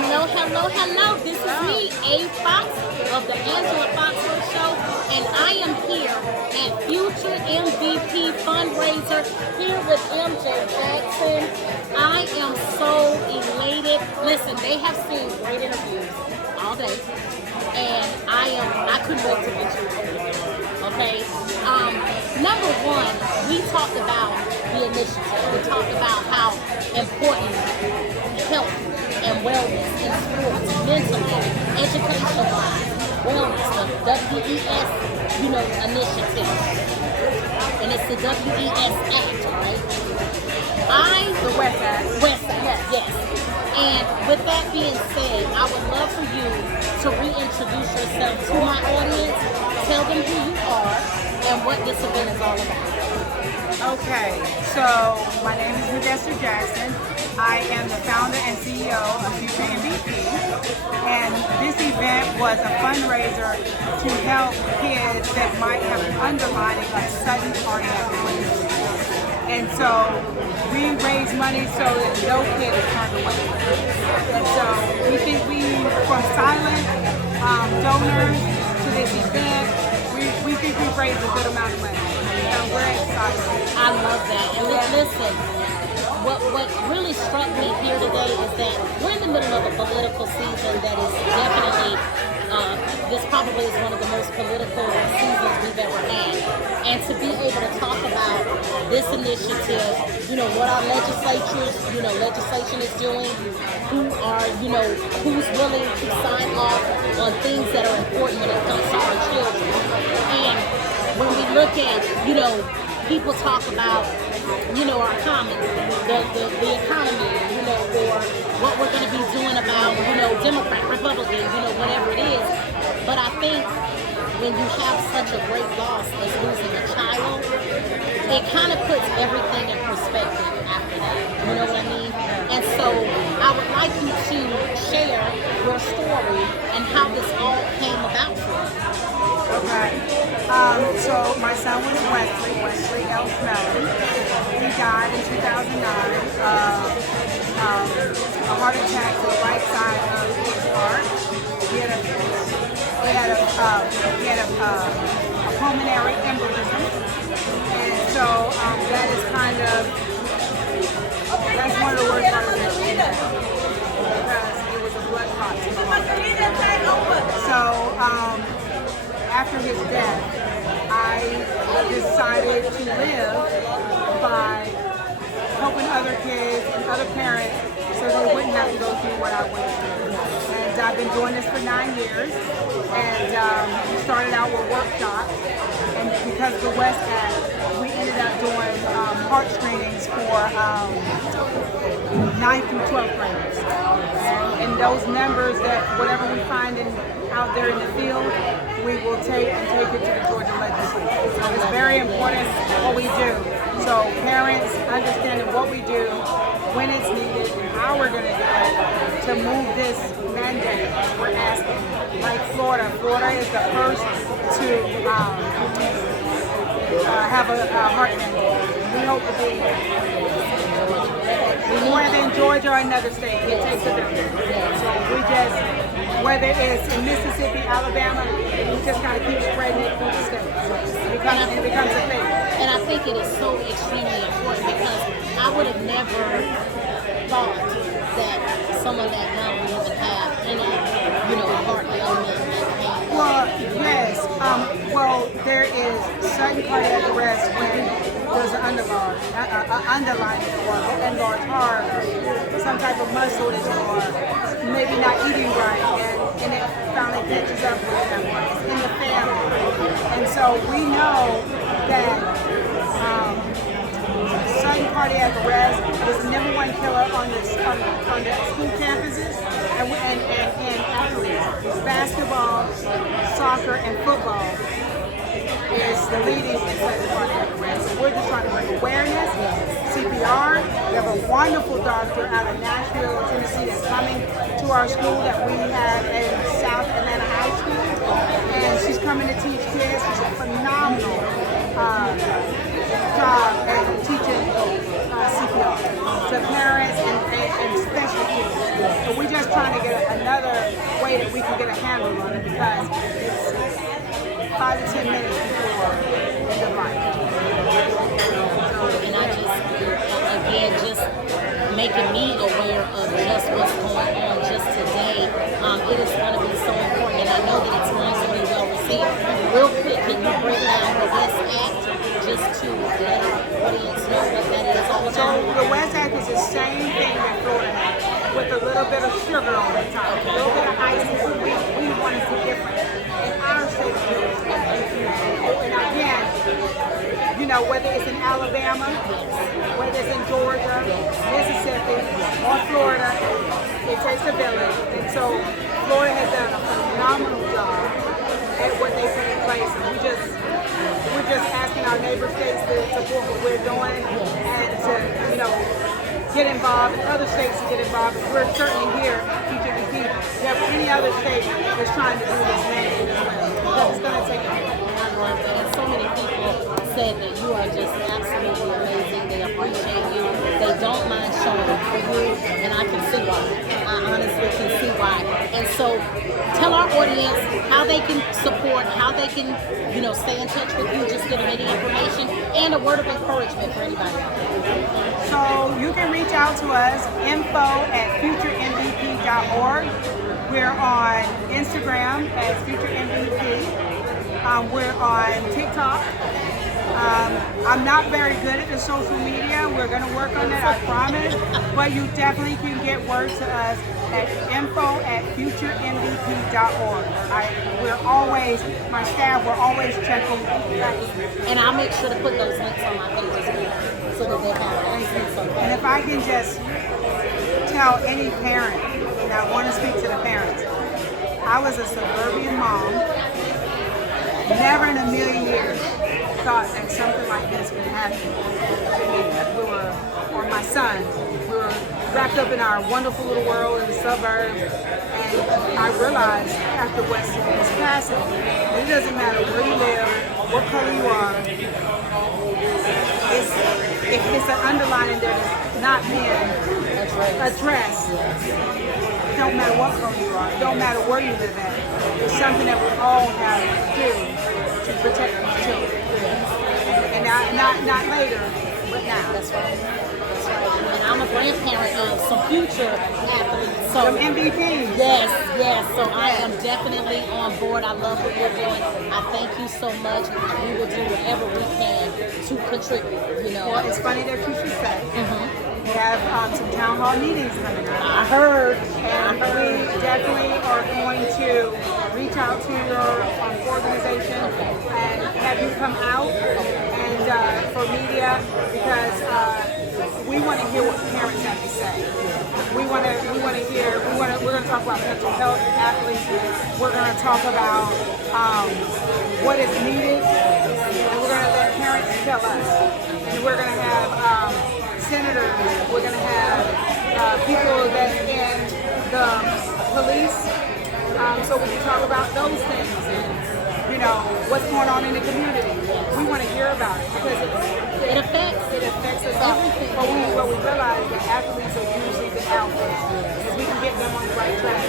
Hello, hello, hello. This is me, A. Fox of the Angela Foxworth Show, and I am here at FutureMVP fundraiser here with MJ Jackson. I am so elated. Listen, they have seen great interviews all day, and I couldn't wait to get you over here. Okay. Number one, we talked about the initiative. We talked about how important health and wellness in sports, mentally, education-wise, wellness, the WES, initiative. And it's the WES Act, right? The West Act. Yes. And with that being said, I would love for you to reintroduce yourself to my audience, tell them who you are, and what this event is all about. Okay, so my name is Madesta Jackson. I am the founder and CEO of FutureMVP, and this event was a fundraiser to help kids that might have an underlying like sudden cardiac arrest. And so we raise money so that no kid is turned away. And so we think from silent donors to this event, we think we've raised a good amount of money. And we're excited. I love that. And listen, what really struck me here today is that we're in the middle of a political season that is definitely, this probably is one of the most political seasons we've ever had. And to be able to talk about this initiative, what our legislation is doing, who's willing to sign off on things that are important when it comes to our children. And when we look at, people talk about, our economy, the economy, or what we're going to be doing about, Democrat, Republican, whatever it is. But I think when you have such a great loss as losing a child, it kind of puts everything in perspective after that. You know what I mean? And so I would like you to share your story and how this all came about for you. Okay. So my son was Wesley L. Smelly. He died in 2009 of a heart attack to the right side of his heart. He had a pulmonary embolism, and so that is that's one of the worst heart attacks because it was a blood clot to the heart. So after his death, I decided to live by helping other kids and other parents so they wouldn't have to go through what I went through. And I've been doing this for 9 years, and we started out with workshops, and because of the West Act, we ended up doing heart screenings for 9th through 12th graders. And those numbers that whatever we find out there in the field, we will take it to the Georgia legislature. So it's very important what we do. So parents understanding what we do, when it's needed, and how we're going to do it to move this mandate we're asking. Like Florida is the first to have a heart mandate. We hope to be more than Georgia or another state. It takes a difference. So we just, whether it's in Mississippi, Alabama, we just kind of keep spreading it through the states. It becomes a thing. And I think it is so extremely important because I would have never thought that someone that young would even have any, heart ailment. Well, yes. There is sudden cardiac arrest when there's an underlying or enlarged heart, or some type of muscle is or maybe not eating right, and it finally catches up with them. It's in the family. And so we know that sudden cardiac arrest is the #1 killer on the school campuses and athletes. Basketball, soccer, and football is the leading in sudden cardiac arrest. So we're just trying to bring awareness, CPR. We have a wonderful doctor out of Nashville, Tennessee that's coming to our school that we have in South Atlanta High School. And she's coming to teach kids. She's a phenomenal job at teaching CPR to parents and special kids. So we just just trying to get another way that we can get a handle on it because it's 5 to 10 minutes before the fight. And I just, again, just making me aware of just what's going on just today. It is going to be so important, and I know that it's going to be well received. Real quick, can you break down the West Act just to let our audience know what that is all So about? the West Act is the same thing that Florida has, with a little bit of sugar on the top, a little bit of icing. We want to see different in our state. And again, you know, whether it's in Alabama, whether it's in Georgia, Mississippi, or Florida, it takes a village. And so Florida has done a phenomenal job at what they put in place. And we're just asking our neighbor states to support what we're doing and to, you know, get involved, and other states to get involved. We're certainly here at FutureMVP. We have any other state that's trying to do this mandate as well. Because it's going to take a And so many people said that you are just absolutely amazing. They appreciate you. They don't mind showing up for you, and I can see why. I honestly can see why. And so, tell our audience how they can support, how they can, you know, stay in touch with you. Just give them any information and a word of encouragement for anybody out there. So you can reach out to us, info@futuremvp.org. We're on Instagram at FutureMVP. We're on TikTok. I'm not very good at the social media. We're going to work on that, I promise. But you definitely can get word to us at info@futuremvp.org. My staff, we're always checking. And I'll make sure to put those links on my page as well, so that they have access. And if I can just tell any parent, and I want to speak to the parents, I was a suburban mom. Never in a million years thought that something like this could happen to me. Or my son. We were wrapped up in our wonderful little world in the suburbs, and I realized after West's passing, it doesn't matter where you live, what color you are, if it's an underlining that is not being addressed, it don't matter what color you are, it don't matter where you live at. It's something that we all have to do to protect our children. And not later, but now. That's right. That's right. And I'm a grandparent of some future athletes. So Some MVPs. Yes. So I am definitely on board. I love what you're doing. I thank you so much. We will do whatever we can to contribute. You know. Well, it's funny that you should say. We have some town hall meetings coming up. I heard. And we definitely are going to reach out to your organization and have you come out and for media, because we want to hear what parents have to say. We're going to talk about mental health athletes. We're going to talk about what is needed, and we're going to let parents tell us. And we're going to have senators. We're going to have people that's in the police, so we can talk about those things and, you know, what's going on in the community. We want to hear about it because it affects us all. But we realize that athletes are usually the alphas, because we can get them on the right track.